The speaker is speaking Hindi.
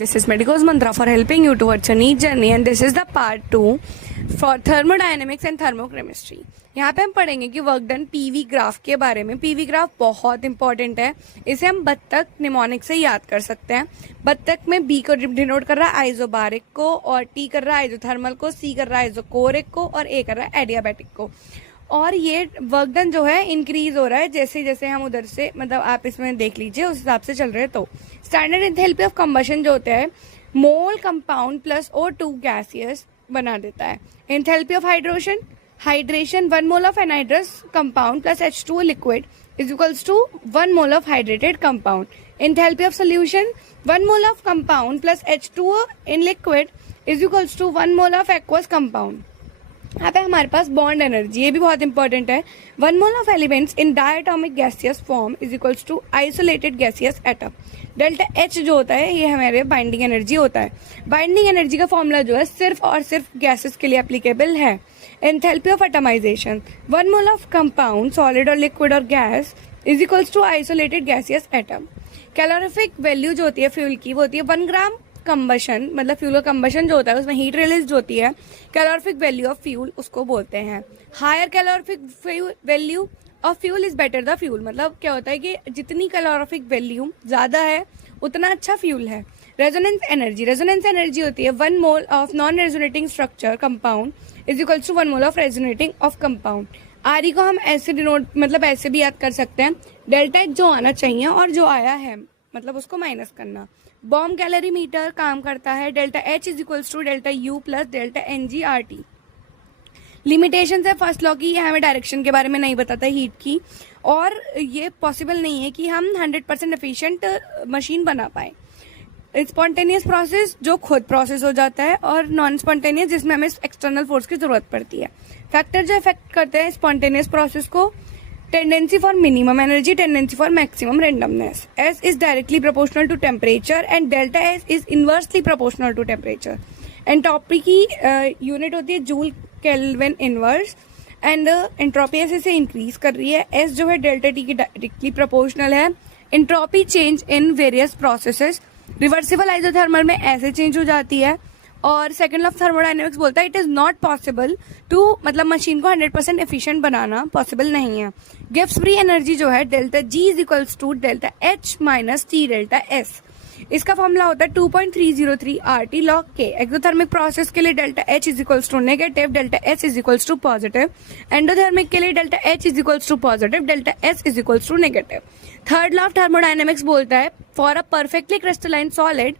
This is Medico's mantra for helping you towards your neat journey, and this is the part 2 for thermodynamics and thermochemistry. यहाँ पे हम पढ़ेंगे कि वर्क डन पीवी ग्राफ के बारे में. पीवी ग्राफ बहुत इंपॉर्टेंट है. इसे हम बत्तख निमोनिक से याद कर सकते हैं. बत्तख में बी को डिनोट कर रहा है आइसोबारिक को, और टी कर रहा है आइसोथर्मल को, सी कर रहा है आइसोकोरिक को, और ए कर रहा है एडियाबैटिक को. और ये वर्क डन जो है इंक्रीज हो रहा है जैसे जैसे हम उधर से, मतलब आप इसमें देख लीजिए उस हिसाब से चल रहे हैं. तो स्टैंडर्ड एंथैल्पी ऑफ कंबशन जो होता है मोल कंपाउंड प्लस O2 गैसियस बना देता है. Enthalpy of hydration 1 mole of anhydrous compound plus H2O liquid is equals to 1 mole of hydrated compound. Enthalpy of solution 1 mole of compound plus H2O in liquid is equals to 1 mole of aqueous compound. यहाँ पे हमारे पास बॉन्ड एनर्जी, ये भी बहुत इंपॉर्टेंट है. 1 mole of elements in diatomic gaseous form is equals to isolated gaseous atom. Delta H जो होता है ये हमारे बाइंडिंग एनर्जी होता है. बाइंडिंग एनर्जी का फॉर्मूला जो है सिर्फ और सिर्फ गैसेस के लिए एप्लीकेबल है. Enthalpy of atomization 1 mole of compound solid और लिक्विड और gas is equals to isolated gaseous atom. Calorific value जो होती है फ्यूल की वो होती है 1 ग्राम कंबशन, मतलब फ्यूल का कंबशन जो होता है उसमें हीट रिलीज होती है. कैलोरीफिक वैल्यू ऑफ फ्यूल उसको बोलते हैं. Higher calorific value of fuel is better the fuel. मतलब क्या होता है कि जितनी कैलोरीफिक वैल्यू ज्यादा है उतना अच्छा फ्यूल है. रेजोनेंस एनर्जी होती है 1 mole of non resonating structure compound is equal to 1 mole of resonating of compound. R को हम ऐसे डिनोट, मतलब ऐसे भी याद कर सकते हैं. डेल्टा H जो आना चाहिए और जो आया है मतलब उसको माइनस करना. बॉम्ब कैलोरीमीटर काम करता है delta H is equals to delta U plus delta NG/RT. Limitation है फर्स्ट लॉ की, ये हमें डायरेक्शन के बारे में नहीं बताता हीट की, और ये पॉसिबल नहीं है कि हम 100% एफिशिएंट मशीन बना पाए. स्पॉन्टेनियस प्रोसेस जो खुद प्रोसेस हो जाता है, और नॉन स्पॉन्टेनियस जिसमें हमें एक्सटर्नल फोर्स की जरूरत पड़ती है. फैक्टर जो इफेक्ट करते हैं स्पॉन्टेनियस प्रोसेस को: tendency for minimum energy, tendency for maximum randomness. S is directly proportional to temperature and delta S is inversely proportional to temperature. Entropy की यूनिट होती है joule kelvin inverse, and entropy ऐसे से इंक्रीज कर रही है. S जो है डेल्टा T की डायरेक्टली प्रोपोर्शनल है. Entropy change in various processes, reversible isothermal में ऐसे चेंज हो जाती है. और सेकंड लॉ ऑफ थर्मोडायनेमिक्स बोलता है it is not possible to, मतलब मशीन को 100% एफिशिएंट बनाना पॉसिबल नहीं है. गिब्स फ्री एनर्जी जो है delta G is equals to delta H minus T delta S. इसका फॉर्मूला होता है 2.303 RT log K. Exothermic process के लिए delta H is equals to negative, delta S is equals to positive. Endothermic के लिए delta H is equals to positive, delta S is equals to negative. Third law of thermodynamics बोलता है for a perfectly crystalline solid